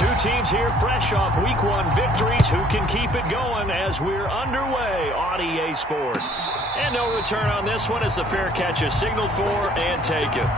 Two teams here fresh off Week 1 victories. Who can keep it going as we're underway on EA Sports? And no return on this one as the fair catch is signaled for and taken.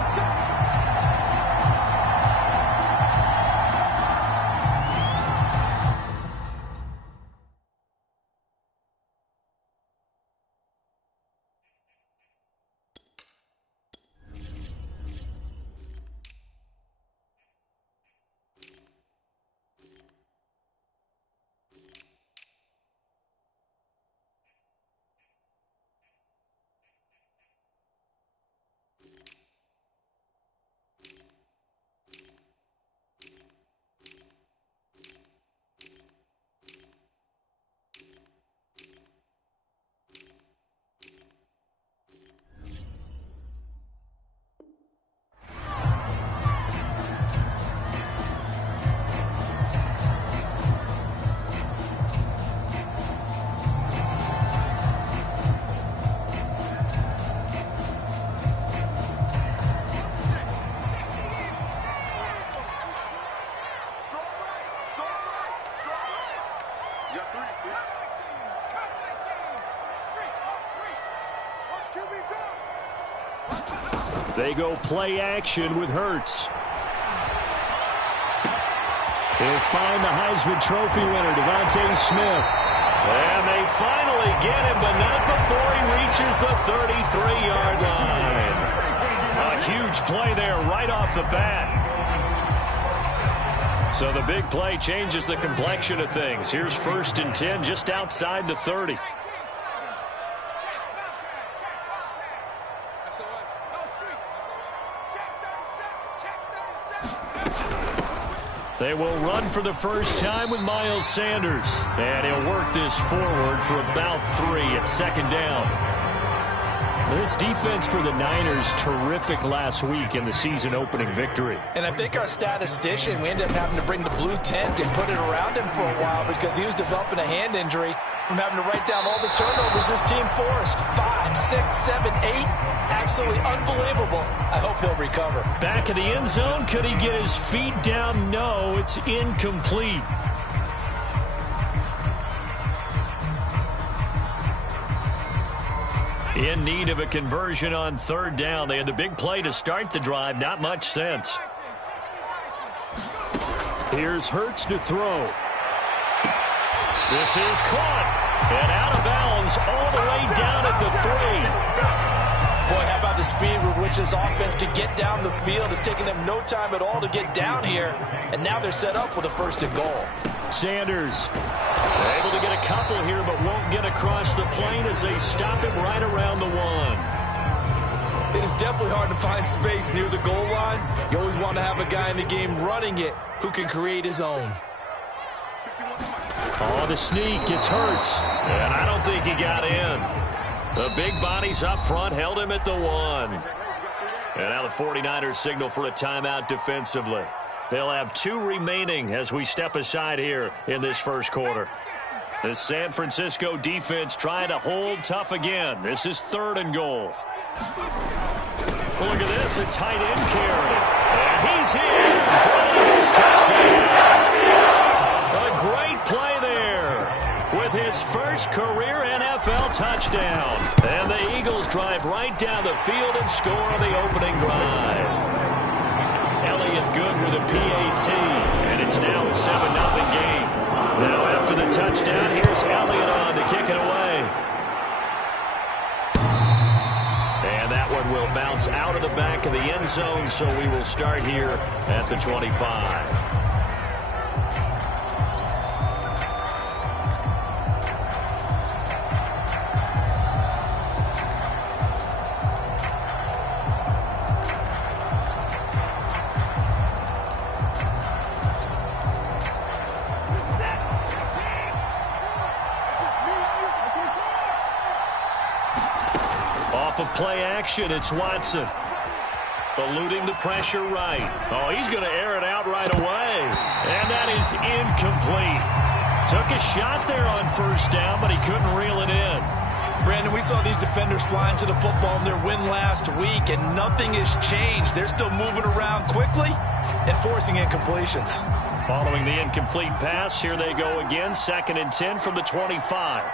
They go play action with Hurts. He'll find the Heisman Trophy winner, Devontae Smith. And they finally get him, but not before he reaches the 33-yard line. A huge play there right off the bat. So the big play changes the complexion of things. Here's 1st and 10 just outside the 30. They will run for the first time with Miles Sanders. And he'll work this forward for about 3 at 2nd down. This defense for the Niners, terrific last week in the season-opening victory. And I think our statistician, we ended up having to bring the blue tent and put it around him for a while because he was developing a hand injury from having to write down all the turnovers this team forced. 5, 6, 7, 8. Absolutely unbelievable. I hope he'll recover. Back in the end zone. Could he get his feet down? No, it's incomplete. In need of a conversion on 3rd down. They had the big play to start the drive. Not much sense. Here's Hurts to throw. This is caught. And out of bounds all the way down at the 3. Boy, how about the speed with which this offense can get down the field. It's taking them no time at all to get down here. And now they're set up with a 1st and goal. Sanders able to get a couple here, but won't get across the plane as they stop him right around the 1. It is definitely hard to find space near the goal line. You always want to have a guy in the game running it who can create his own. On the sneak, it's Hurts. And I don't think he got in. The big bodies up front held him at the 1. And now the 49ers signal for a timeout defensively. They'll have 2 remaining as we step aside here in this first quarter. The San Francisco defense trying to hold tough again. This is 3rd and goal. Look at this, a tight end carry. And he's in for his touchdown. A great play there with his first career NFL touchdown. And the Eagles drive right down the field and score on the opening drive. Elliott good with a PAT, and it's now a 7-0 game. Now after the touchdown, here's Elliott on to kick it away. And that one will bounce out of the back of the end zone, so we will start here at the 25. Play action, it's Watson. Eluding the pressure right. Oh, he's going to air it out right away. And that is incomplete. Took a shot there on 1st down, but he couldn't reel it in. Brandon, we saw these defenders flying to the football in their win last week, and nothing has changed. They're still moving around quickly and forcing incompletions. Following the incomplete pass, here they go again. 2nd and 10 from the 25.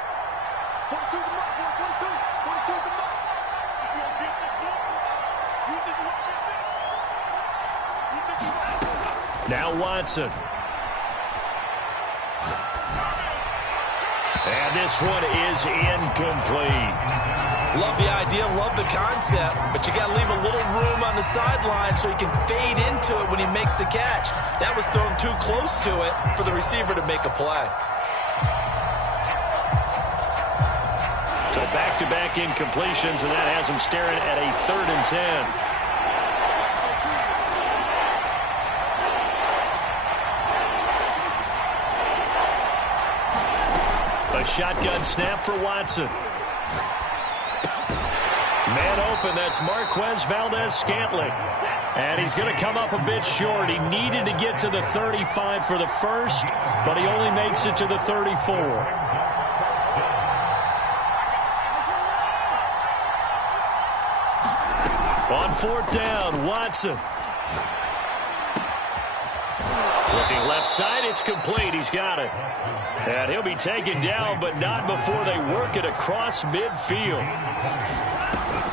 Now Watson. And this one is incomplete. Love the idea, love the concept, but you got to leave a little room on the sideline so he can fade into it when he makes the catch. That was thrown too close to it for the receiver to make a play. So back-to-back incompletions, and that has him staring at a 3rd and 10. A shotgun snap for Watson. Man open, that's Marquez Valdes-Scantling. And he's going to come up a bit short. He needed to get to the 35 for the first, but he only makes it to the 34. On 4th down, Watson. Looking left side, it's complete. He's got it. And he'll be taken down, but not before they work it across midfield.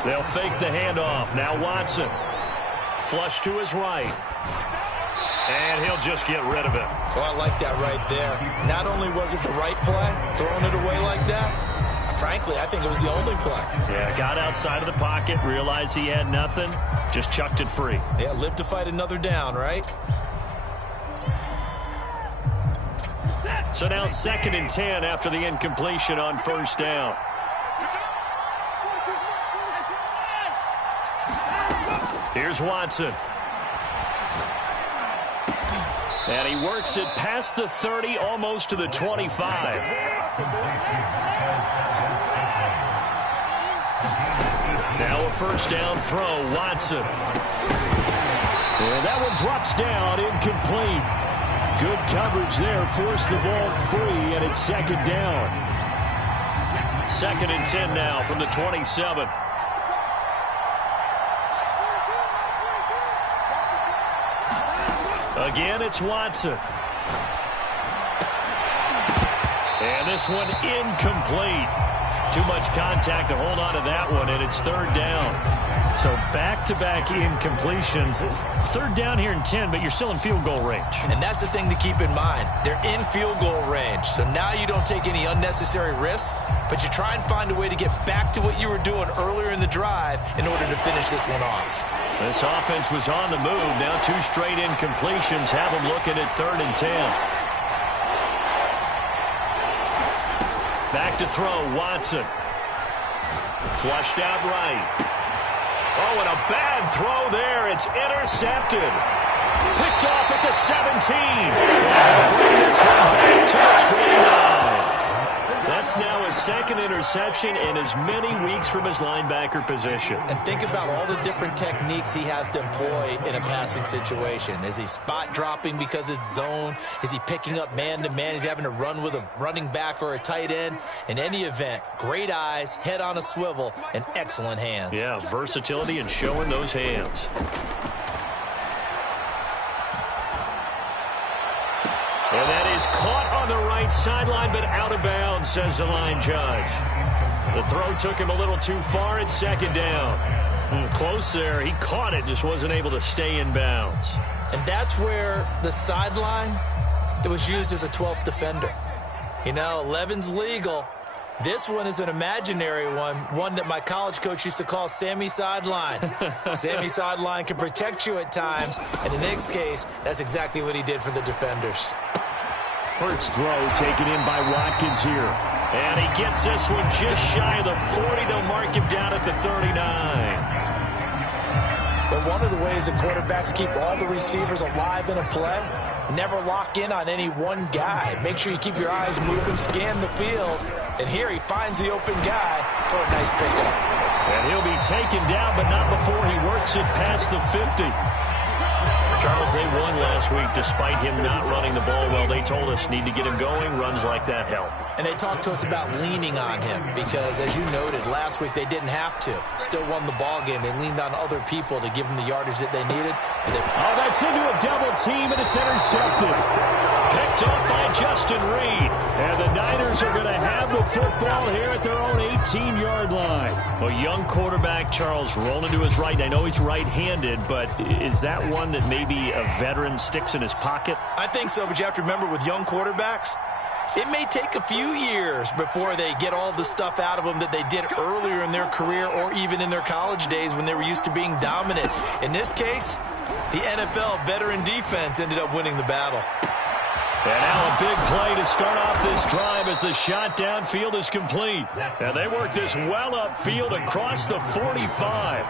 They'll fake the handoff. Now Watson. Flush to his right. And he'll just get rid of it. Oh, I like that right there. Not only was it the right play, throwing it away like that, frankly, I think it was the only play. Yeah, got outside of the pocket, realized he had nothing, just chucked it free. Yeah, live to fight another down, right? So now 2nd and 10 after the incompletion on 1st down. Here's Watson. And he works it past the 30, almost to the 25. Now a 1st down throw, Watson. And that one drops down, incomplete. Good coverage there, forced the ball free, and it's 2nd down. 2nd and 10 now from the 27. Again, it's Watson. And this one incomplete. Too much contact to hold on to that one, and it's 3rd down. So back-to-back incompletions. 3rd down here in 10, but you're still in field goal range. And that's the thing to keep in mind. They're in field goal range. So now you don't take any unnecessary risks, but you try and find a way to get back to what you were doing earlier in the drive in order to finish this one off. This offense was on the move. Now 2 straight incompletions have them looking at 3rd and 10. Back to throw, Watson. Flushed out right. Oh, and a bad throw there. It's intercepted. Picked off at the 17. And bring this one back to the 29. That's now his 2nd interception in as many weeks from his linebacker position. And think about all the different techniques he has to employ in a passing situation. Is he spot dropping because it's zone? Is he picking up man-to-man? Is he having to run with a running back or a tight end? In any event, great eyes, head on a swivel, and excellent hands. Yeah, versatility and showing those hands. And that is caught on the right sideline, but out of bounds, says the line judge. The throw took him a little too far. It's 2nd down. Close there. He caught it, just wasn't able to stay in bounds. And that's where the sideline, it was used as a 12th defender. You know, 11's legal. This one is an imaginary one that my college coach used to call Sammy Sideline. Sammy Sideline can protect you at times, and in this case, that's exactly what he did for the defenders. Hurts throw taken in by Watkins here. And he gets this one just shy of the 40. They'll mark him down at the 39. But one of the ways that quarterbacks keep all the receivers alive in a play, never lock in on any one guy. Make sure you keep your eyes moving, scan the field. And here he finds the open guy for a nice pickup. And he'll be taken down, but not before he works it past the 50. Charles, they won last week despite him not running the ball well. They told us need to get him going. Runs like that help. And they talked to us about leaning on him because, as you noted, last week they didn't have to. Still won the ball game. They leaned on other people to give them the yardage that they needed. Oh, that's into a double team, and it's intercepted. Picked up by Justin Reed. And the Niners are going to have the football here at their own 18-yard line. A young quarterback, Charles, rolling to his right. And I know he's right-handed, but is that one that maybe a veteran sticks in his pocket? I think so, but you have to remember with young quarterbacks, it may take a few years before they get all the stuff out of them that they did earlier in their career or even in their college days when they were used to being dominant. In this case, the NFL veteran defense ended up winning the battle. And now a big play to start off this drive as the shot downfield is complete. And they work this well upfield across the 45.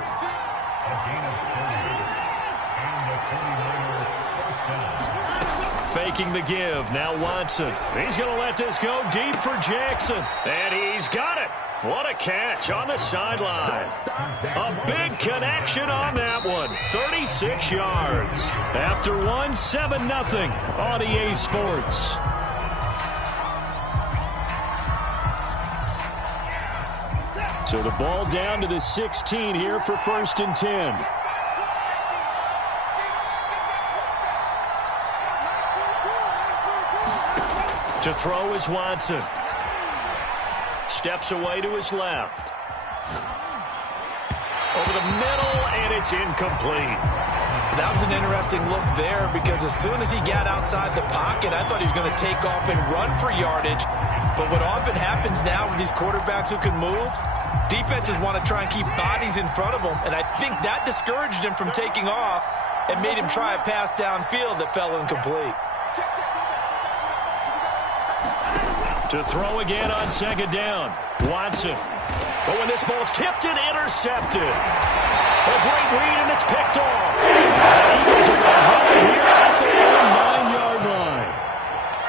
Faking the give. Now Watson. He's going to let this go deep for Jackson. And he's got it. What a catch on the sideline. A big connection on that one. 36 yards. After one, 7-0 on EA Sports. So the ball down to the 16 here for 1st and 10. To throw is Watson. Steps away to his left. Over the middle, and it's incomplete. That was an interesting look there because as soon as he got outside the pocket, I thought he was going to take off and run for yardage. But what often happens now with these quarterbacks who can move, defenses want to try and keep bodies in front of them, and I think that discouraged him from taking off and made him try a pass downfield that fell incomplete. To throw again on 2nd down. Watson. Oh, and this ball's tipped and intercepted. A great read, and it's picked off. The Eagles are going to have it here at their own 9-yard line.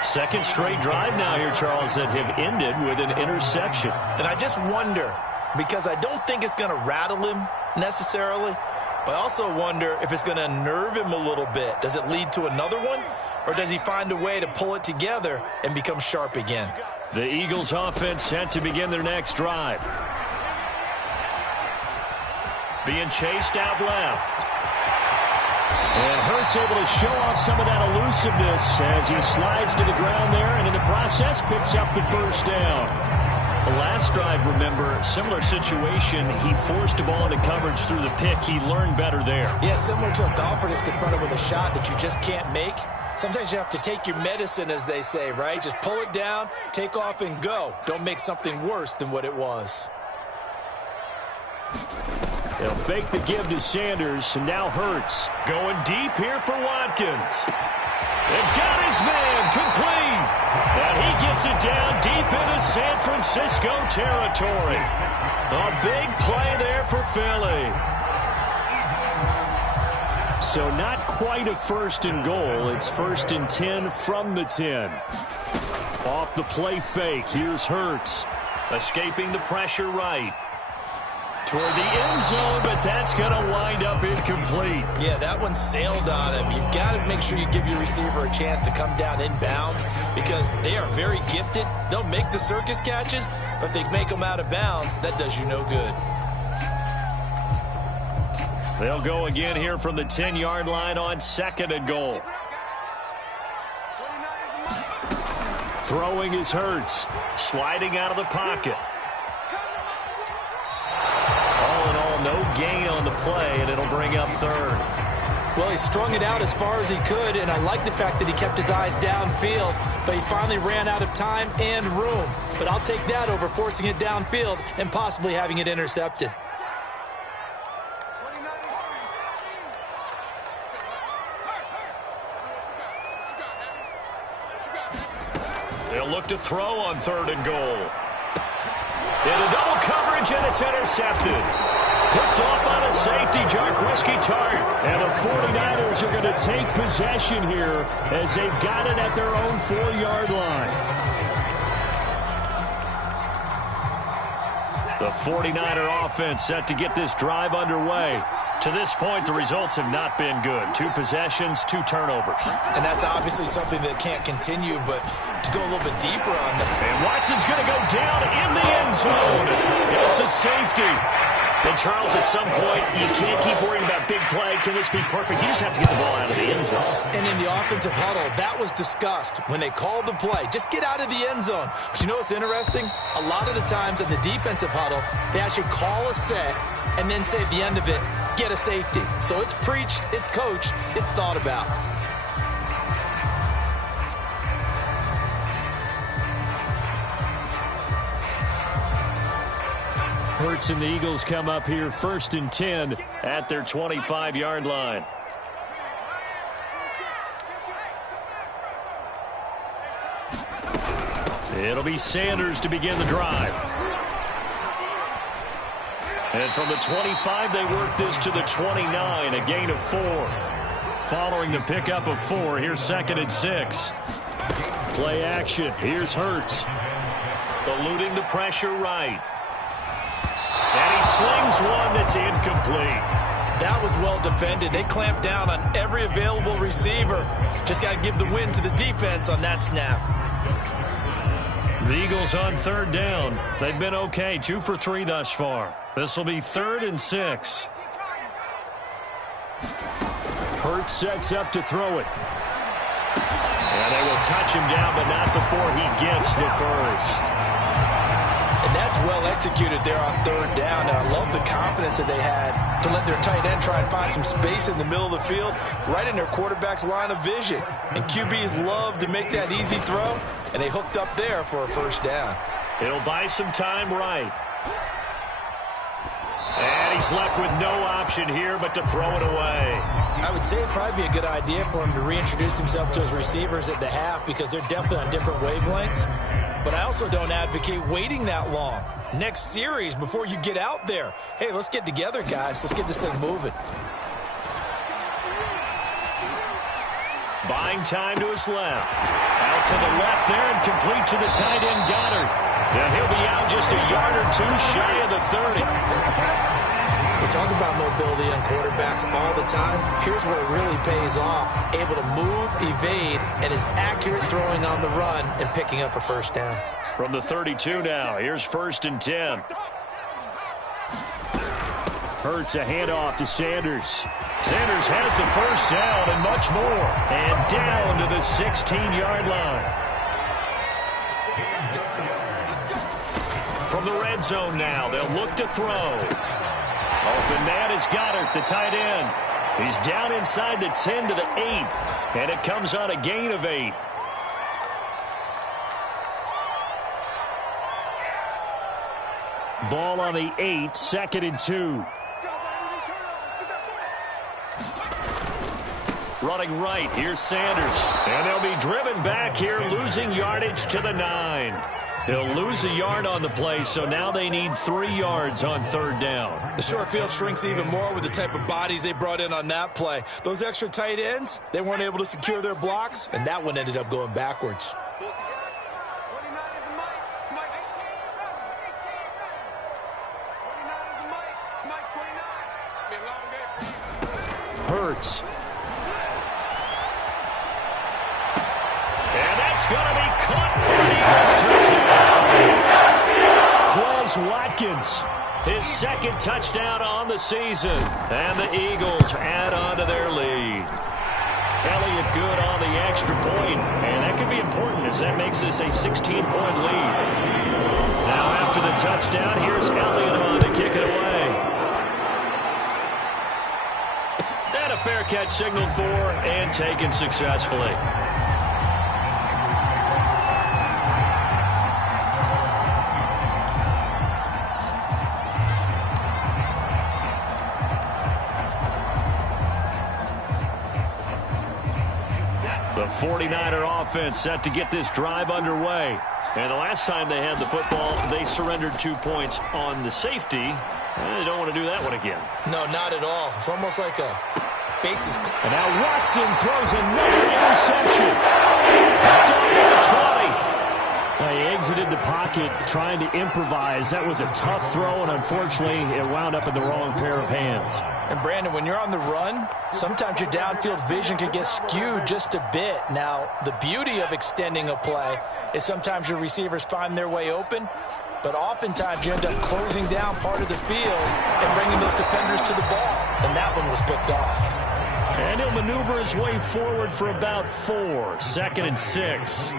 Second straight drive now here, Charles, that have ended with an interception. And I just wonder, because I don't think it's going to rattle him necessarily, but I also wonder if it's going to unnerve him a little bit. Does it lead to another one? Or does he find a way to pull it together and become sharp again? The Eagles offense set to begin their next drive. Being chased out left. And Hurts able to show off some of that elusiveness as he slides to the ground there and in the process picks up the 1st down. The last drive, remember, similar situation. He forced the ball into coverage through the pick. He learned better there. Yeah, similar to a golfer that's confronted with a shot that you just can't make. Sometimes you have to take your medicine, as they say, right? Just pull it down, take off, and go. Don't make something worse than what it was. They'll fake the give to Sanders, and now Hurts. Going deep here for Watkins. And got his man complete. And he gets it down deep into San Francisco territory. A big play there for Philly. So not quite a 1st and goal. It's 1st and 10 from the 10. Off the play fake. Here's Hurts. Escaping the pressure right. Toward the end zone, but that's going to wind up incomplete. Yeah, that one sailed on him. You've got to make sure you give your receiver a chance to come down inbounds because they are very gifted. They'll make the circus catches, but if they make them out of bounds, that does you no good. They'll go again here from the 10-yard line on 2nd and goal. Throwing is Hurts. Sliding out of the pocket. All in all, no gain on the play, and it'll bring up 3rd. Well, he strung it out as far as he could, and I like the fact that he kept his eyes downfield, but he finally ran out of time and room. But I'll take that over forcing it downfield and possibly having it intercepted. They'll look to throw on 3rd and goal. Into double coverage, and it's intercepted. Picked off by the safety, Jarquiski Tart. And the 49ers are going to take possession here as they've got it at their own 4-yard line. The 49er offense set to get this drive underway. To this point, the results have not been good. 2 possessions, 2 turnovers. And that's obviously something that can't continue, but to go a little bit deeper on them. And Watson's going to go down in the end zone. It's a safety. And, Charles, at some point, you can't keep worrying about big play. Can this be perfect? You just have to get the ball out of the end zone. And in the offensive huddle, that was discussed when they called the play. Just get out of the end zone. But you know what's interesting? A lot of the times in the defensive huddle, they actually call a set and then say at the end of it, get a safety. So it's preached, it's coached, it's thought about. Hurts and the Eagles come up here 1st and 10 at their 25-yard line. It'll be Sanders to begin the drive. And from the 25, they work this to the 29, a gain of 4. Following the pickup of 4, here's 2nd and 6. Play action. Here's Hurts. Eluding the pressure right. And he slings one that's incomplete. That was well defended. They clamped down on every available receiver. Just got to give the win to the defense on that snap. The Eagles on 3rd down. They've been okay, 2 for 3 thus far. This will be 3rd and 6. Hurts sets up to throw it. And they will touch him down, but not before he gets the first. And that's well executed there on 3rd down. And I love the confidence that they had to let their tight end try and find some space in the middle of the field, right in their quarterback's line of vision. And QBs love to make that easy throw, and they hooked up there for a 1st down. It'll buy some time right. And he's left with no option here but to throw it away. I would say it'd probably be a good idea for him to reintroduce himself to his receivers at the half because they're definitely on different wavelengths. But I also don't advocate waiting that long. Next series before you get out there. Hey, let's get together, guys. Let's get this thing moving. Buying time to his left. Out to the left there and complete to the tight end Goddard. And he'll be out just a yard or 2 shy of the 30. We talk about mobility on quarterbacks all the time. Here's where it really pays off. Able to move, evade, and is accurate throwing on the run and picking up a 1st down. From the 32 now, here's 1st and 10. Hurts a handoff to Sanders. Sanders has the 1st down and much more. And down to the 16-yard line. From the red zone now, they'll look to throw. Open man is Goddard, the tight end. He's down inside the 10 to the 8. And it comes on a gain of 8. Ball on the 8, 2nd and 2. Running right, here's Sanders. And they'll be driven back here, losing yardage to the 9. He'll lose a yard on the play, so now they need 3 yards on 3rd down. The short field shrinks even more with the type of bodies they brought in on that play. Those extra tight ends, they weren't able to secure their blocks, and that one ended up going backwards. Hurts. And that's going to be caught for the Eagles touchdown. Quez Watkins, his 2nd touchdown on the season. And the Eagles add on to their lead. Elliott good on the extra point. And that could be important as that makes this a 16-point lead. Now after the touchdown, here's Elliott on to kick it away. And a fair catch signaled for and taken successfully. The 49er offense set to get this drive underway. And the last time they had the football, they surrendered 2 points on the safety. They don't want to do that one again. No, not at all. It's almost like a bases. And now Watson throws another interception. Picked off at the 20. He exited the pocket trying to improvise. That was a tough throw, and unfortunately, it wound up in the wrong pair of hands. And, Brandon, when you're on the run, sometimes your downfield vision can get skewed just a bit. Now, the beauty of extending a play is sometimes your receivers find their way open, but oftentimes you end up closing down part of the field and bringing those defenders to the ball. And that one was picked off. And he'll maneuver his way forward for about 4. 2nd and 6.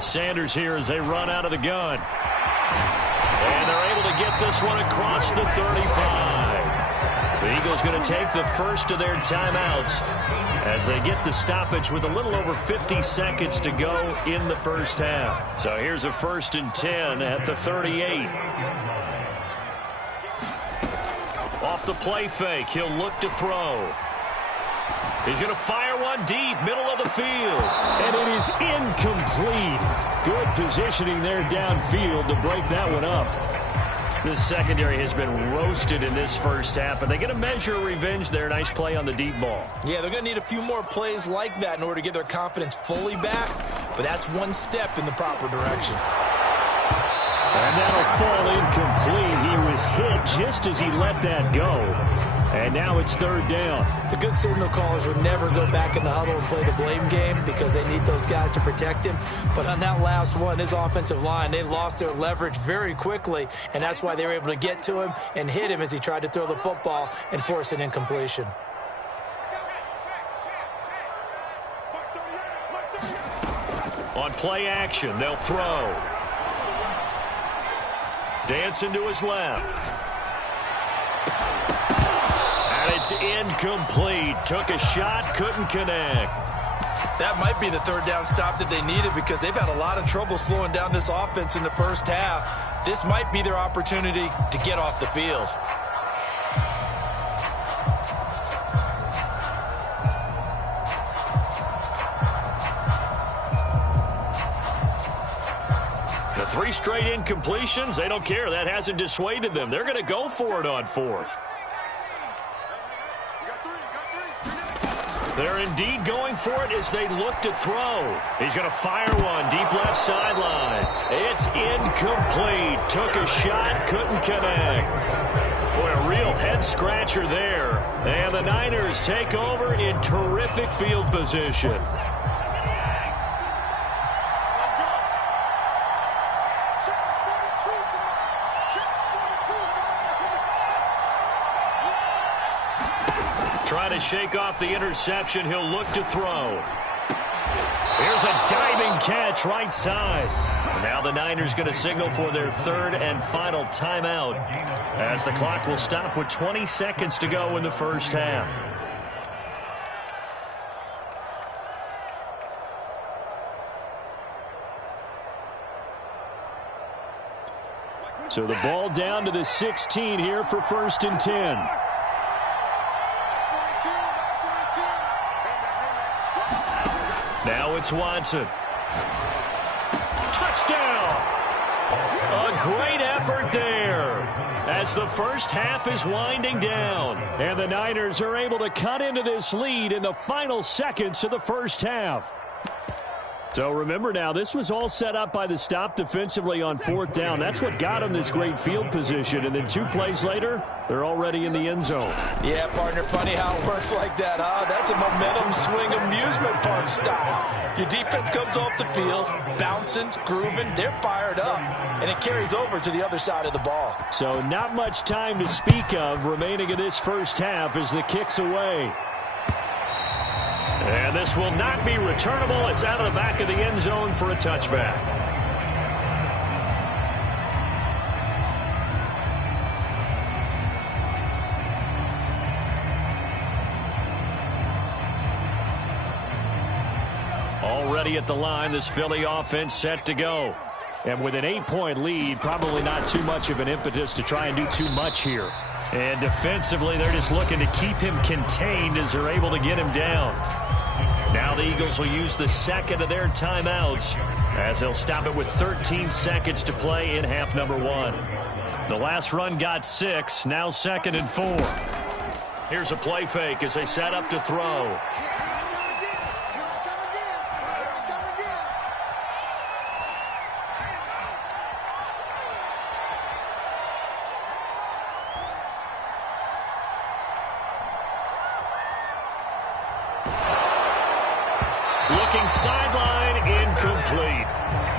Sanders here as they run out of the gun. And they're able to get this one across the 35. The Eagles going to take the first of their timeouts as they get the stoppage with a little over 50 seconds to go in the first half. So here's a 1st and 10 at the 38. Off the play fake, he'll look to throw. He's going to fire one deep, middle of the field. And it is incomplete. Good positioning there downfield to break that one up. This secondary has been roasted in this first half, but they get a measure of revenge there. Nice play on the deep ball. Yeah, they're going to need a few more plays like that in order to get their confidence fully back, but that's one step in the proper direction. And that'll fall incomplete. He was hit just as he let that go. And now it's 3rd down. The good signal callers would never go back in the huddle and play the blame game because they need those guys to protect him. But on that last one, his offensive line, they lost their leverage very quickly, and that's why they were able to get to him and hit him as he tried to throw the football and force an incompletion. On play action, they'll throw. Dancing to his left. And it's incomplete. Took a shot, couldn't connect. That might be the 3rd down stop that they needed because they've had a lot of trouble slowing down this offense in the first half. This might be their opportunity to get off the field. The 3 straight incompletions, they don't care. That hasn't dissuaded them. They're going to go for it on 4th. They're indeed going for it as they look to throw. He's going to fire one deep left sideline. It's incomplete. Took a shot, couldn't connect. Boy, a real head-scratcher there. And the Niners take over in terrific field position. Trying to shake off the interception. He'll look to throw. Here's a diving catch right side. Now the Niners going to signal for their 3rd and final timeout as the clock will stop with 20 seconds to go in the first half. So the ball down to the 16 here for 1st and 10. Now it's Watson. Touchdown! A great effort there as the first half is winding down. And the Niners are able to cut into this lead in the final seconds of the first half. So remember now, this was all set up by the stop defensively on 4th down. That's what got them this great field position. And then 2 plays later, they're already in the end zone. Yeah, partner, funny how it works like that, huh? That's a momentum swing amusement park style. Your defense comes off the field, bouncing, grooving, they're fired up, and it carries over to the other side of the ball. So not much time to speak of remaining in this first half as the kick's away. And this will not be returnable. It's out of the back of the end zone for a touchback. Already at the line, this Philly offense set to go. And with an 8-point lead, probably not too much of an impetus to try and do too much here. And defensively, they're just looking to keep him contained as they're able to get him down. Now the Eagles will use the 2nd of their timeouts as they'll stop it with 13 seconds to play in half number 1. The last run got 6, now 2nd and 4. Here's a play fake as they set up to throw. looking sideline, incomplete.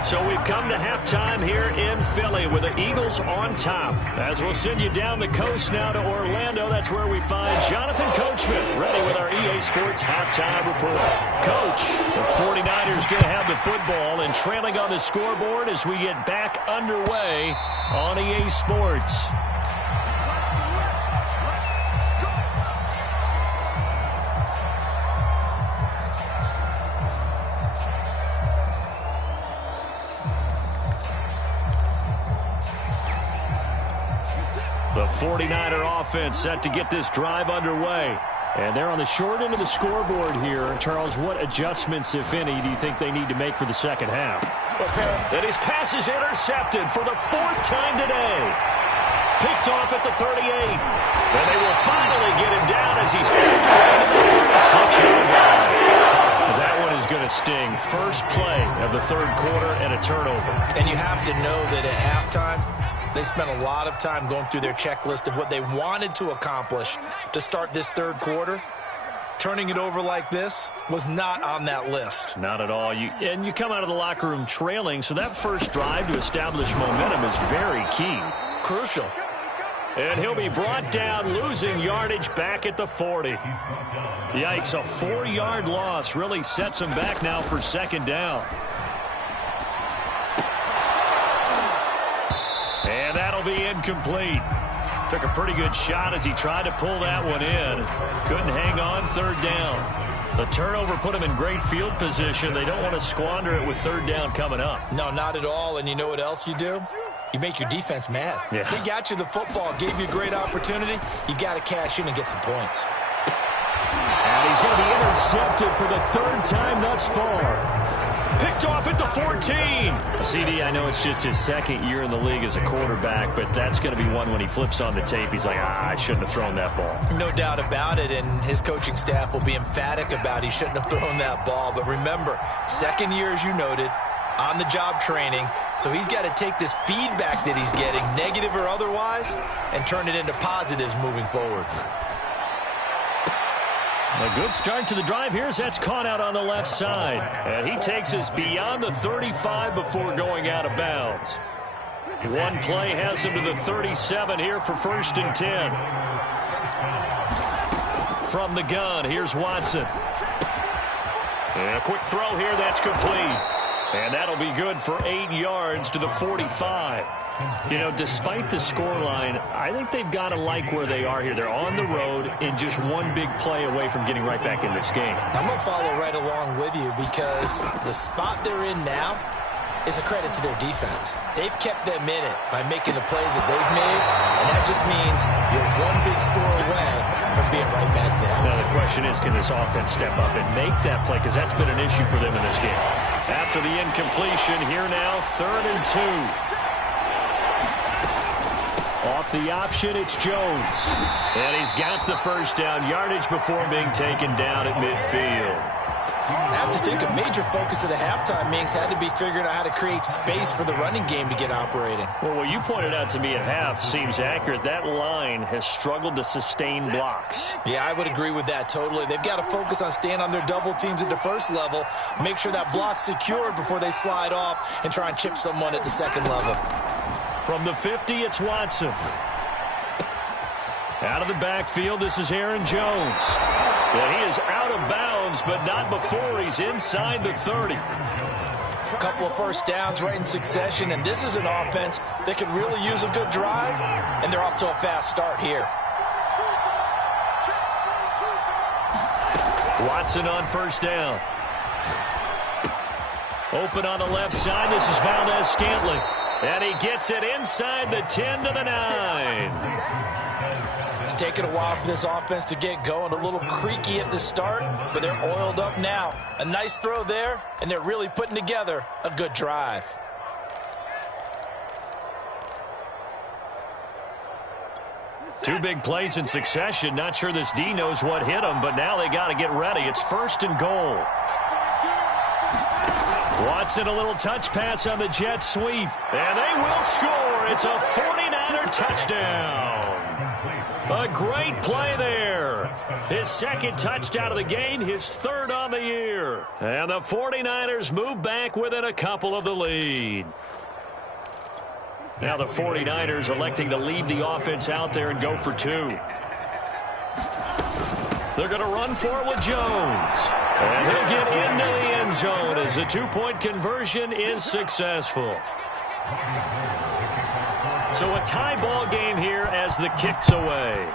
So we've come to halftime here in Philly with the Eagles on top. As we'll send you down the coast now to Orlando, that's where we find Jonathan Coachman ready with our EA Sports halftime report. Coach, the 49ers going to have the football and trailing on the scoreboard as we get back underway on EA Sports. The 49er offense set to get this drive underway. And they're on the short end of the scoreboard here. Charles, what adjustments, if any, do you think they need to make for the second half? And his pass is intercepted for the 4th time today. Picked off at the 38. And they will finally get him down as he's into the 36-yard line. That one is going to sting. First play of the third quarter and a turnover. And you have to know that at halftime, they spent a lot of time going through their checklist of what they wanted to accomplish to start this third quarter. Turning it over like this was not on that list. Not at all. And you come out of the locker room trailing, so that first drive to establish momentum is very key. Crucial. And he'll be brought down, losing yardage back at the 40. Yikes, a 4-yard loss really sets him back now for second down. And that'll be incomplete. Took a pretty good shot as he tried to pull that one in. Couldn't hang on, third down. The turnover put him in great field position. They don't want to squander it with third down coming up. No, not at all. And you know what else you do? You make your defense mad. Yeah. They got you the football, gave you a great opportunity. You got to cash in and get some points. And he's going to be intercepted for the third time thus far. Picked off at the 14. CD, I know it's just his second year in the league as a quarterback, but that's going to be one when he flips on the tape. He's like, I shouldn't have thrown that ball. No doubt about it, and his coaching staff will be emphatic about he shouldn't have thrown that ball. But remember, second year, as you noted, on-the-job training, so he's got to take this feedback that he's getting, negative or otherwise, and turn it into positives moving forward. A good start to the drive here as that's caught out on the left side. And he takes us beyond the 35 before going out of bounds. One play has him to the 37 here for 1st and 10. From the gun, here's Watson. And a quick throw here, that's complete. And that'll be good for 8 yards to the 45. You know, despite the scoreline, I think they've got to like where they are here. They're on the road and just one big play away from getting right back in this game. I'm going to follow right along with you because the spot they're in now is a credit to their defense. They've kept them in it by making the plays that they've made, and that just means you're one big score away from being right back there. Now the question is, can this offense step up and make that play? Because that's been an issue for them in this game. After the incompletion, here now, 3rd and 2. Off the option, it's Jones. And he's got the first down, yardage before being taken down at midfield. I have to think a major focus of the halftime meetings had to be figuring out how to create space for the running game to get operating. Well, what you pointed out to me at half seems accurate. That line has struggled to sustain blocks. Yeah, I would agree with that totally. They've got to focus on staying on their double teams at the first level, make sure that block's secured before they slide off and try and chip someone at the second level. From the 50, it's Watson. Out of the backfield, this is Aaron Jones. And he is out of bounds, but not before he's inside the 30. A couple of first downs right in succession, and this is an offense that could really use a good drive, and they're off to a fast start here. Watson on first down. Open on the left side, this is Valdez-Scantling. And he gets it inside the 10 to the 9. It's taken a while for this offense to get going. A little creaky at the start, but they're oiled up now. A nice throw there, and they're really putting together a good drive. Two big plays in succession. Not sure this D knows what hit him, but now they got to get ready. It's 1st and goal. Watson, a little touch pass on the jet sweep. And they will score. It's a 49er touchdown. A great play there. His second touchdown of the game, his third on the year. And the 49ers move back within a couple of the lead. Now the 49ers electing to leave the offense out there and go for two. They're going to run for it with Jones. And he'll get into the end zone as the two-point conversion is successful. So a tie ball game here as the kick's away.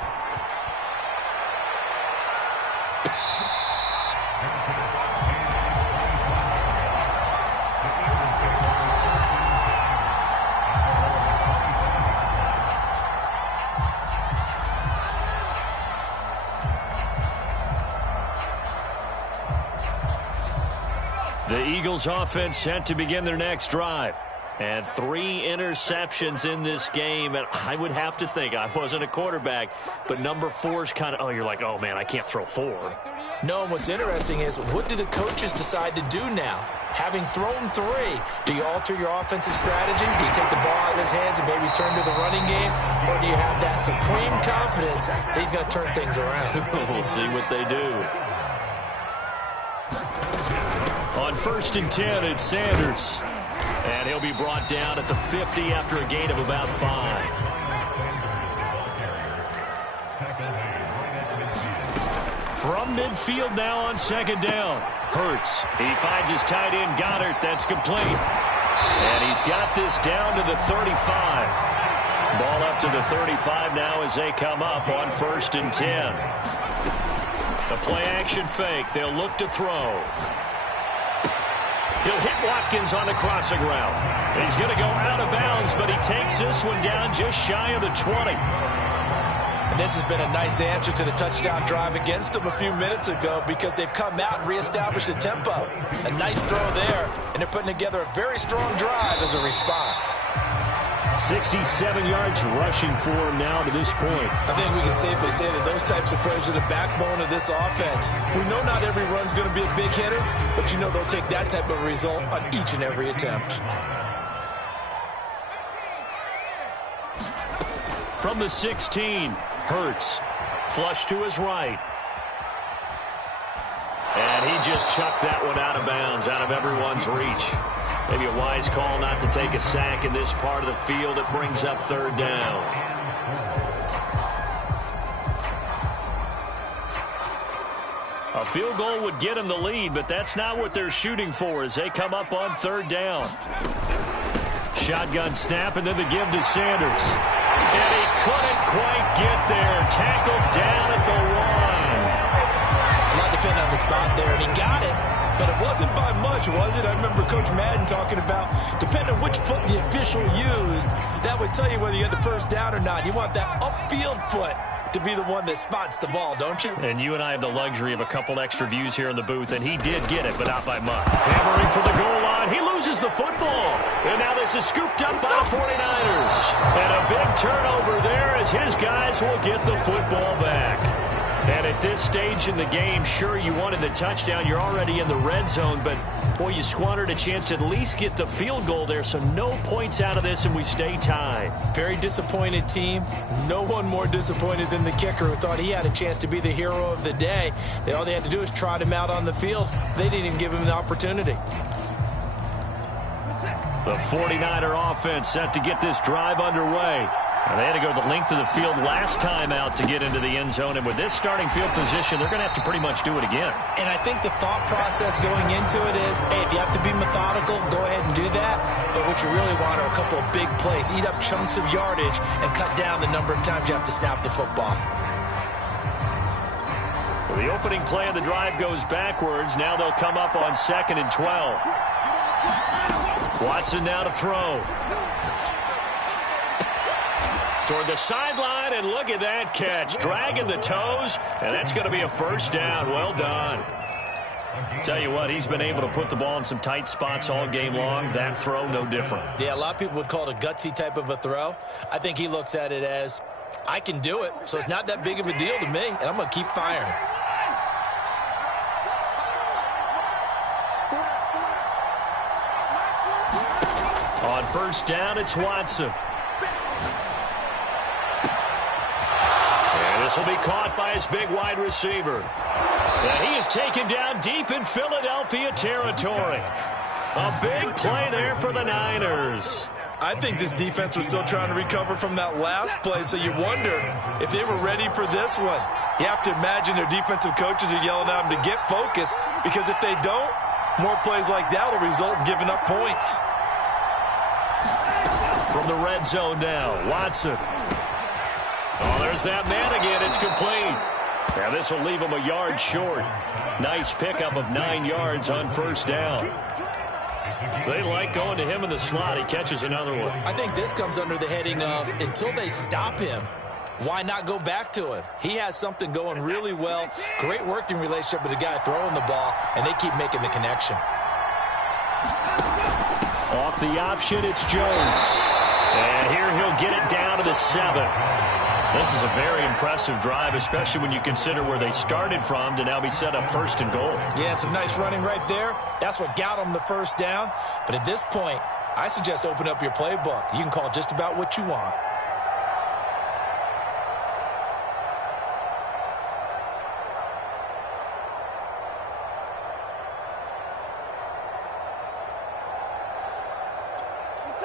The Eagles offense set to begin their next drive. And 3 interceptions in this game. And I would have to think, I wasn't a quarterback, but number 4 is kind of, oh, you're like, oh, man, I can't throw 4. No, and what's interesting is, what do the coaches decide to do now? Having thrown 3, do you alter your offensive strategy? Do you take the ball out of his hands and maybe turn to the running game? Or do you have that supreme confidence that he's going to turn things around? We'll see what they do. On 1st and 10, it's Sanders. And he'll be brought down at the 50 after a gain of about 5. From midfield now on 2nd down. Hurts. He finds his tight end, Goddard. That's complete. And he's got this down to the 35. Ball up to the 35 now as they come up on 1st and 10. The play action fake. They'll look to throw. He'll hit Watkins on the crossing route. He's going to go out of bounds, but he takes this one down just shy of the 20. And this has been a nice answer to the touchdown drive against them a few minutes ago, because they've come out and reestablished the tempo. A nice throw there, and they're putting together a very strong drive as a response. 67 yards rushing for him now to this point. I think we can safely say that those types of plays are the backbone of this offense. We know not every run's going to be a big hitter, but you know they'll take that type of result on each and every attempt. From the 16, Hurts. Flush to his right. And he just chucked that one out of bounds, out of everyone's reach. Maybe a wise call not to take a sack in this part of the field. It brings up 3rd down. A field goal would get them the lead, but that's not what they're shooting for as they come up on 3rd down. Shotgun snap, and then the give to Sanders. And he couldn't quite get there. Tackled down at the 1. A lot depending on the spot there, and he got it. But it wasn't by much, was it? I remember Coach Madden talking about, depending on which foot the official used, that would tell you whether you had the first down or not. You want that upfield foot to be the one that spots the ball, don't you? And you and I have the luxury of a couple extra views here in the booth, and he did get it, but not by much. Hammering for the goal line. He loses the football. And now this is scooped up by the 49ers. And a big turnover there as his guys will get the football back. And at this stage in the game, sure, you wanted the touchdown. You're already in the red zone, but, boy, you squandered a chance to at least get the field goal there, so no points out of this, and we stay tied. Very disappointed team. No one more disappointed than the kicker, who thought he had a chance to be the hero of the day. All they had to do was trot him out on the field. They didn't even give him the opportunity. The 49er offense set to get this drive underway. And they had to go the length of the field last time out to get into the end zone. And with this starting field position, they're going to have to pretty much do it again. And I think the thought process going into it is, hey, if you have to be methodical, go ahead and do that. But what you really want are a couple of big plays. Eat up chunks of yardage and cut down the number of times you have to snap the football. So the opening play of the drive goes backwards. Now they'll come up on 2nd and 12. Watson now to throw. Toward the sideline, and look at that catch. Dragging the toes, and that's going to be a 1st down. Well done. Tell you what, he's been able to put the ball in some tight spots all game long. That throw, no different. Yeah, a lot of people would call it a gutsy type of a throw. I think he looks at it as, I can do it, so it's not that big of a deal to me, and I'm going to keep firing. On 1st down, it's Watson. This will be caught by his big wide receiver. And he is taken down deep in Philadelphia territory. A big play there for the Niners. I think this defense was still trying to recover from that last play, so you wonder if they were ready for this one. You have to imagine their defensive coaches are yelling at them to get focused, because if they don't, more plays like that will result in giving up points. From the red zone now, Watson. Oh, there's that man again. It's complete. Now this will leave him a yard short. Nice pickup of 9 yards on first down. They like going to him in the slot. He catches another one. I think this comes under the heading of, until they stop him, why not go back to him? He has something going really well. Great working relationship with the guy throwing the ball, and they keep making the connection. Off the option, it's Jones. And here he'll get it down to the 7. This is a very impressive drive, especially when you consider where they started from to now be set up 1st and goal. Yeah, and some nice running right there. That's what got them the first down. But at this point, I suggest open up your playbook. You can call just about what you want.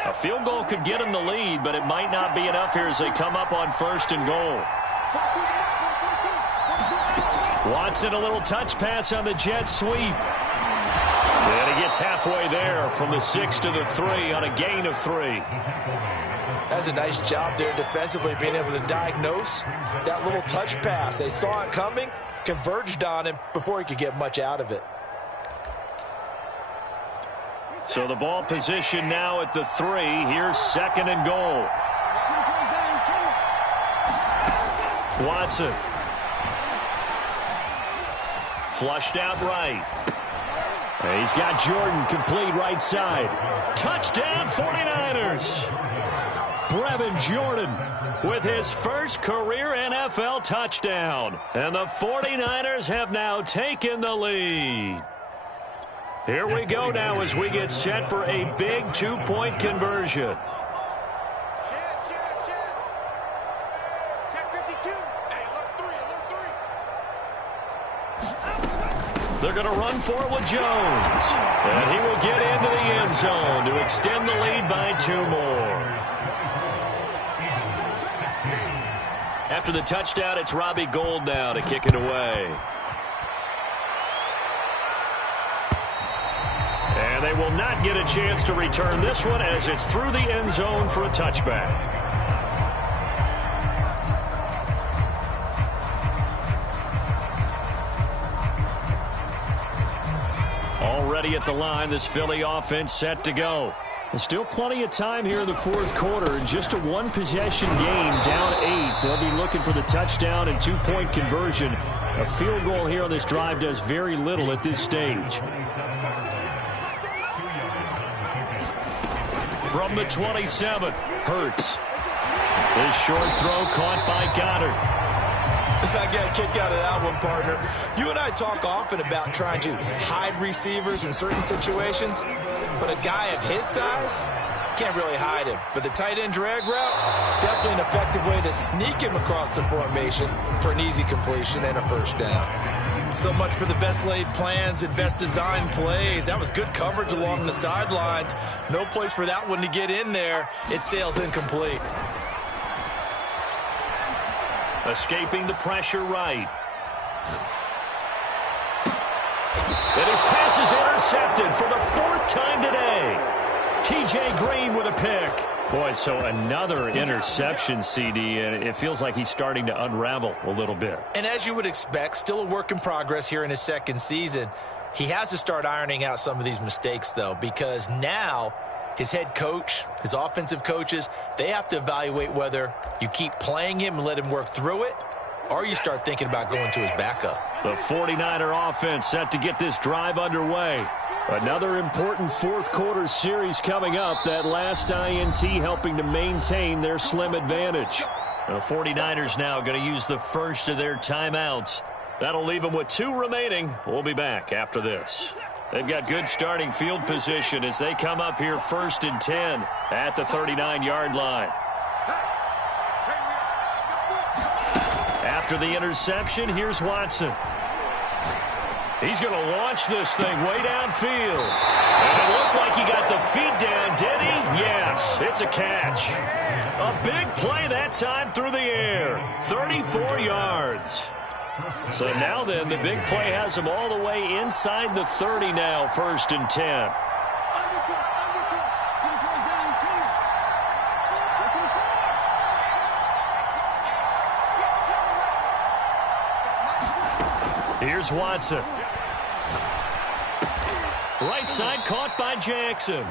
A field goal could get them the lead, but it might not be enough here as they come up on 1st and goal. Watson, a little touch pass on the jet sweep. And he gets halfway there from the 6 to the 3 on a gain of 3. That's a nice job there defensively, being able to diagnose that little touch pass. They saw it coming, converged on him before he could get much out of it. So the ball position now at the 3. Here's 2nd and goal. Watson. Flushed out right. He's got Jordan complete right side. Touchdown 49ers. Brevin Jordan with his first career NFL touchdown. And the 49ers have now taken the lead. Here we go now as we get set for a big 2-point conversion. They're going to run for it with Jones. And he will get into the end zone to extend the lead by 2 more. After the touchdown, it's Robbie Gould now to kick it away. And they will not get a chance to return this one as it's through the end zone for a touchback. Already at the line, this Philly offense set to go. There's still plenty of time here in the 4th quarter. In just a 1-possession game, down 8. They'll be looking for the touchdown and 2-point conversion. A field goal here on this drive does very little at this stage. From the 27, Hurts. This short throw caught by Goddard. I got a kick out of that one, partner. You and I talk often about trying to hide receivers in certain situations, but a guy of his size can't really hide him. But the tight end drag route, definitely an effective way to sneak him across the formation for an easy completion and a first down. So much for the best laid plans and best designed plays. That was good coverage along the sidelines. No place for that one to get in there. It sails incomplete. Escaping the pressure right. And his pass is intercepted for the 4th time today. T.J. Green with a pick. Boy, so another interception, CD, and it feels like he's starting to unravel a little bit. And as you would expect, still a work in progress here in his 2nd season. He has to start ironing out some of these mistakes, though, because now his head coach, his offensive coaches, they have to evaluate whether you keep playing him and let him work through it, or you start thinking about going to his backup. The 49er offense set to get this drive underway. Another important 4th quarter series coming up. That last INT helping to maintain their slim advantage. The 49ers now going to use the first of their timeouts. That'll leave them with 2 remaining. We'll be back after this. They've got good starting field position as they come up here 1st and 10 at the 39-yard line. After the interception, here's Watson. He's going to launch this thing way downfield. And it looked like he got the feet down, did he? Yes, it's a catch. A big play that time through the air. 34 yards. So now then, the big play has him all the way inside the 30 now, 1st and 10. Here's Watson. Right side caught by Jackson.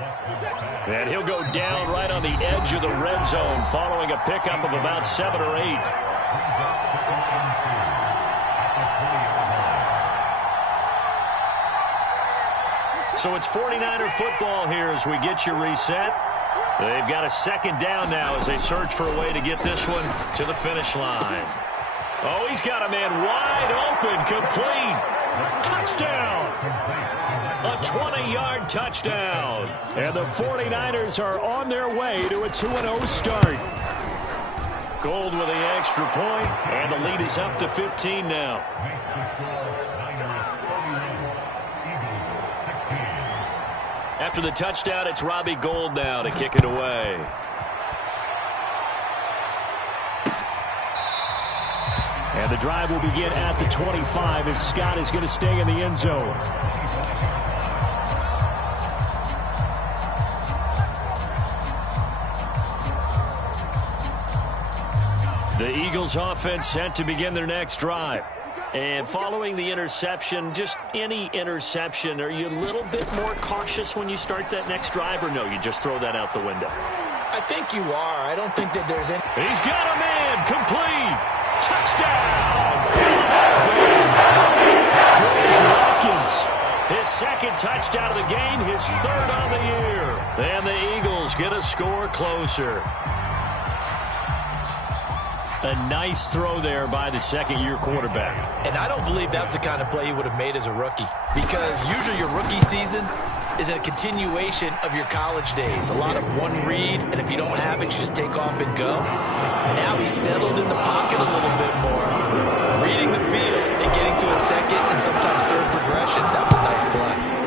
And he'll go down right on the edge of the red zone following a pickup of about 7 or 8. So it's 49er football here as we get you reset. They've got a 2nd down now as they search for a way to get this one to the finish line. Oh, he's got a man wide open, complete. Touchdown. A 20-yard touchdown. And the 49ers are on their way to a 2-0 start. Gold with the extra point, and the lead is up to 15 now. After the touchdown, it's Robbie Gould now to kick it away. And the drive will begin at the 25 as Scott is going to stay in the end zone. The Eagles offense set to begin their next drive. And following the interception, just any interception, are you a little bit more cautious when you start that next drive, or no, you just throw that out the window? I think you are. I don't think that there's any... He's got a man, complete. Touchdown! Chris Watkins, his 2nd touchdown of the game, his 3rd on the year. And the Eagles get a score closer. A nice throw there by the 2nd-year quarterback. And I don't believe that was the kind of play he would have made as a rookie. Because usually your rookie season is a continuation of your college days. A lot of one read, and if you don't have it, you just take off and go. Now he's settled in the pocket a little bit more, reading the field and getting to a 2nd and sometimes 3rd progression. That was a nice play.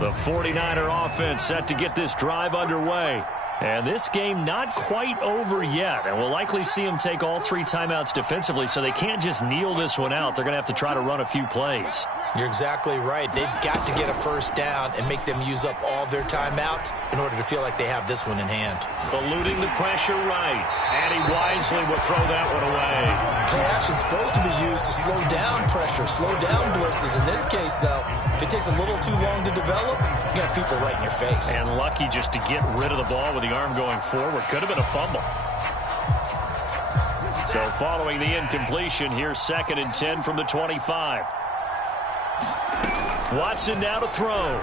The 49er offense set to get this drive underway. And this game not quite over yet. And we'll likely see them take all 3 timeouts defensively, so they can't just kneel this one out. They're going to have to try to run a few plays. You're exactly right. They've got to get a 1st down and make them use up all their timeouts in order to feel like they have this one in hand. Eluding the pressure right. And he wisely will throw that one away. Play action's supposed to be used to slow down pressure, slow down blitzes. In this case, though, if it takes a little too long to develop, you got people right in your face. And lucky just to get rid of the ball with the arm going forward. Could have been a fumble. So following the incompletion, here's 2nd and 10 from the 25. Watson now to throw.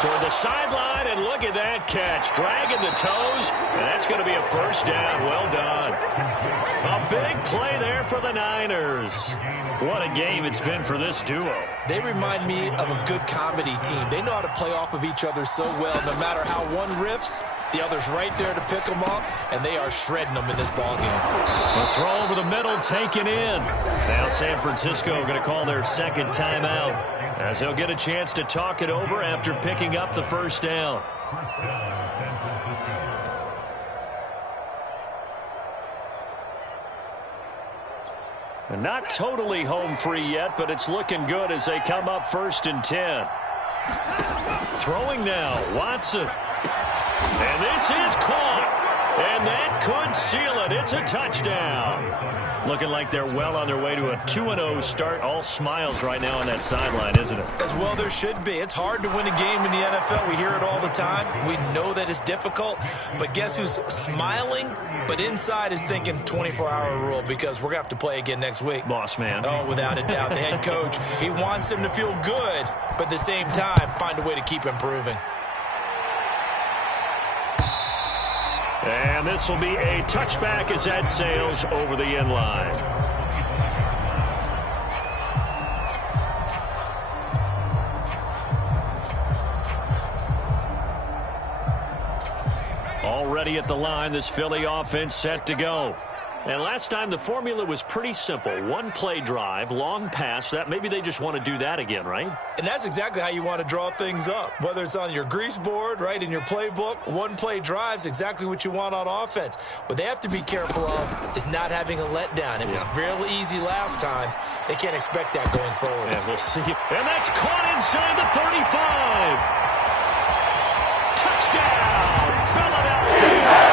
Toward the sideline, and look at that catch. Dragging the toes, and that's going to be a 1st down. Well done. A big play there for the Niners. What a game it's been for this duo. They remind me of a good comedy team. They know how to play off of each other so well. No matter how one riffs, the other's right there to pick them up, and they are shredding them in this ballgame. The throw over the middle taken in. Now San Francisco going to call their 2nd timeout, as he'll get a chance to talk it over after picking up the 1st down. And not totally home free yet, but it's looking good as they come up 1st and 10. Throwing now, Watson. And this is caught. And that could seal it. It's a touchdown. Looking like they're well on their way to a 2-0 start. All smiles right now on that sideline, isn't it? As well there should be. It's hard to win a game in the NFL. We hear it all the time. We know that it's difficult. But guess who's smiling, but inside is thinking 24-hour rule, because we're going to have to play again next week. Boss man. Oh, without a doubt. The head coach, he wants them to feel good, but at the same time, find a way to keep improving. And this will be a touchback as that sails over the end line. Already at the line, this Philly offense set to go. And last time the formula was pretty simple. One play drive, long pass. That maybe they just want to do that again, right? And that's exactly how you want to draw things up. Whether it's on your grease board, right, in your playbook, one play drive's exactly what you want on offense. What they have to be careful of is not having a letdown. It was real easy last time. They can't expect that going forward. Yeah, we'll see. And that's caught inside the 35. Touchdown, Philadelphia.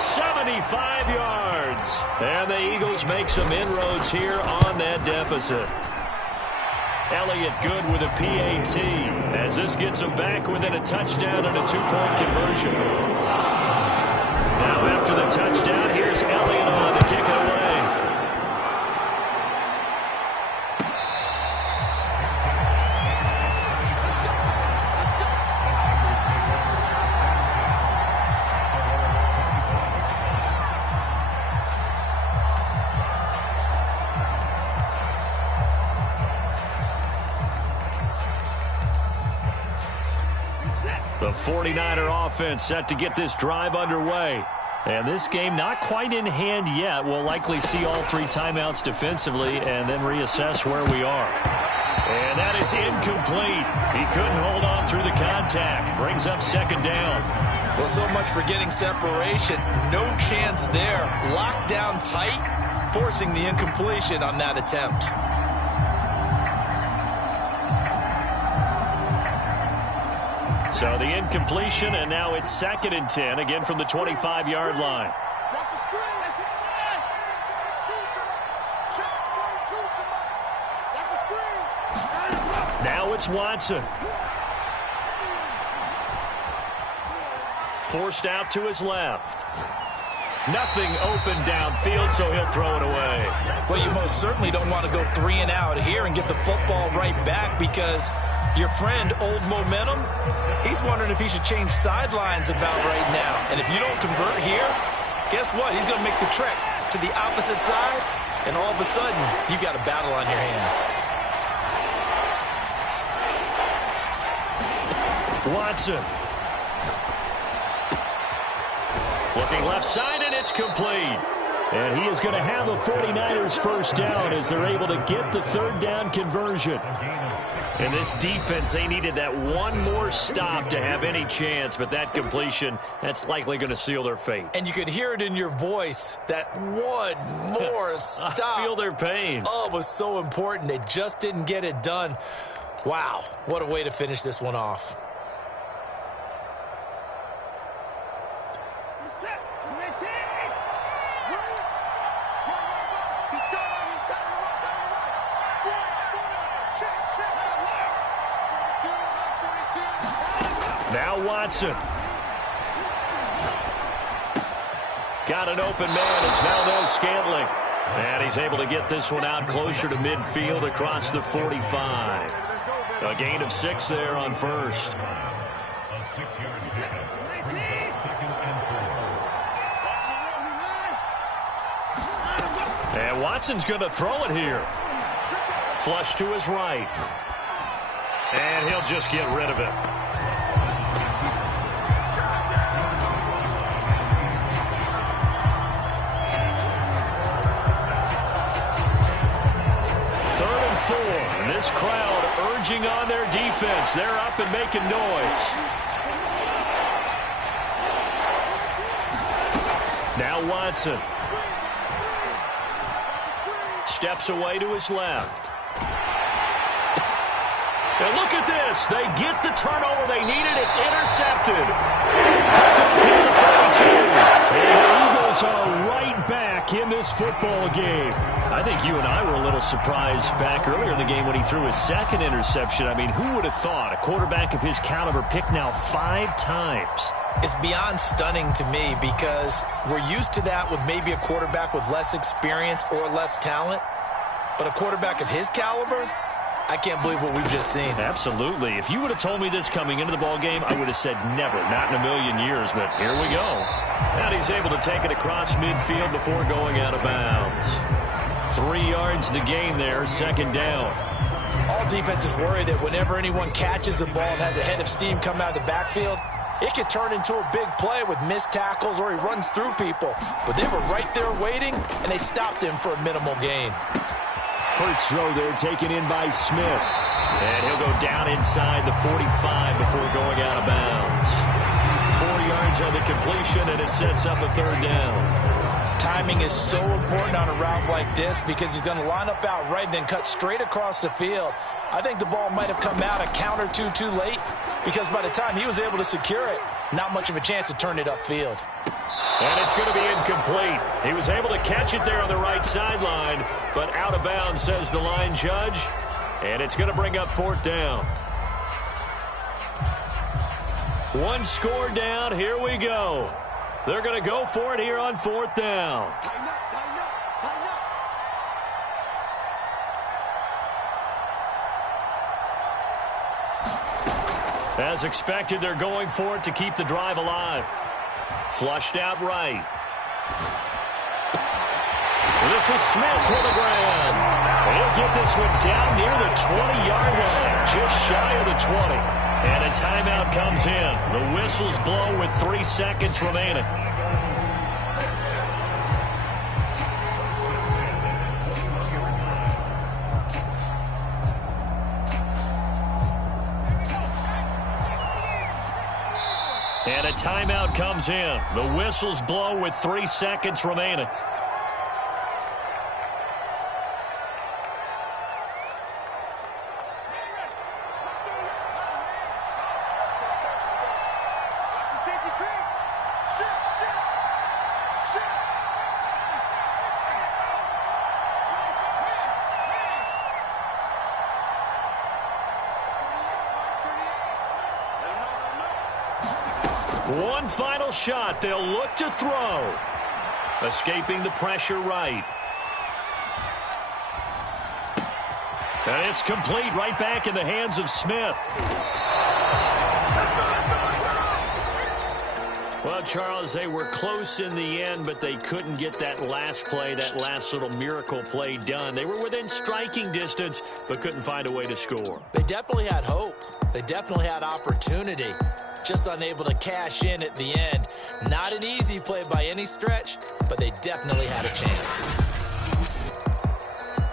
75 yards. And the Eagles make some inroads here on that deficit. Elliott good with a PAT as this gets them back within a touchdown and a two-point conversion. Now after the touchdown, here's Elliott on to kick it away. The 49er offense set to get this drive underway. And this game not quite in hand yet. We'll likely see all three timeouts defensively and then reassess where we are. And that is incomplete. He couldn't hold on through the contact. Brings up second down. Well, so much for getting separation. No chance there. Locked down tight, forcing the incompletion on that attempt. So the incompletion, and now it's 2nd and 10, again from the 25-yard line. Now it's Watson. Forced out to his left. Nothing open downfield, so he'll throw it away. Well, you most certainly don't want to go 3 and out here and get the football right back, because your friend, Old Momentum, he's wondering if he should change sidelines about right now. And if you don't convert here, guess what? He's going to make the trek to the opposite side, and all of a sudden, you've got a battle on your hands. Watson. Looking left side, and it's complete. And he is going to have a 49ers first down as they're able to get the third down conversion. And this defense, they needed that one more stop to have any chance, but that completion, that's likely going to seal their fate. And you could hear it in your voice, that one more stop. I feel their pain. Oh, it was so important. They just didn't get it done. Wow, what a way to finish this one off. Now Watson. Got an open man. It's Valdes-Scantling. And he's able to get this one out closer to midfield across the 45. A gain of 6 there on first. And Watson's going to throw it here. Flush to his right. And he'll just get rid of it. And this crowd urging on their defense. They're up and making noise. Now Watson. Steps away to his left. And look at this. They get the turnover they needed. It's intercepted. Picked up near the 42. And the Eagles are right back in this football game. I think you and I were a little surprised back earlier in the game when he threw his second interception. I mean, who would have thought a quarterback of his caliber picked now 5 times? It's beyond stunning to me because we're used to that with maybe a quarterback with less experience or less talent. But a quarterback of his caliber, I can't believe what we've just seen. Absolutely. If you would have told me this coming into the ball game, I would have said never, not in a million years. But here we go. And he's able to take it across midfield before going out of bounds. 3 yards the gain there, second down. All defenses worry that whenever anyone catches the ball and has a head of steam come out of the backfield, it could turn into a big play with missed tackles or he runs through people. But they were right there waiting, and they stopped him for a minimal gain. Hurts throw there taken in by Smith. And he'll go down inside the 45 before going out of bounds. 4 yards on the completion, and it sets up a third down. Timing is so important on a route like this because he's going to line up out right and then cut straight across the field. I think the ball might have come out a count or two too late because by the time he was able to secure it, not much of a chance to turn it upfield. And it's going to be incomplete. He was able to catch it there on the right sideline, but out of bounds, says the line judge. And it's going to bring up 4th down. 1 score down. Here we go. They're going to go for it here on 4th down. As expected, they're going for it to keep the drive alive. Flushed out right. This is Smith for the grab. He'll get this one down near the 20-yard line, just shy of the 20. And a timeout comes in. The whistles blow with 3 seconds remaining. And a timeout comes in. The whistles blow with 3 seconds remaining. One final shot. They'll look to throw. Escaping the pressure right. And it's complete right back in the hands of Smith. Well, Charles, they were close in the end, but they couldn't get that last play, that last little miracle play done. They were within striking distance, but couldn't find a way to score. They definitely had hope. They definitely had opportunity. Just unable to cash in at the end. Not an easy play by any stretch, but they definitely had a chance.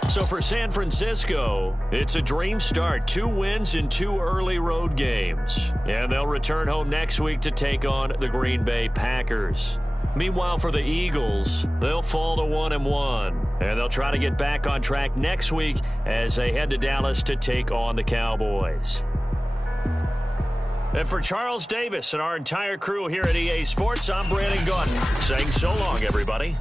So for San Francisco, it's a dream start. 2 wins in 2 early road games. And they'll return home next week to take on the Green Bay Packers. Meanwhile, for the Eagles, they'll fall to 1-1. And they'll try to get back on track next week as they head to Dallas to take on the Cowboys. And for Charles Davis and our entire crew here at EA Sports, I'm Brandon Gaudin saying so long, everybody.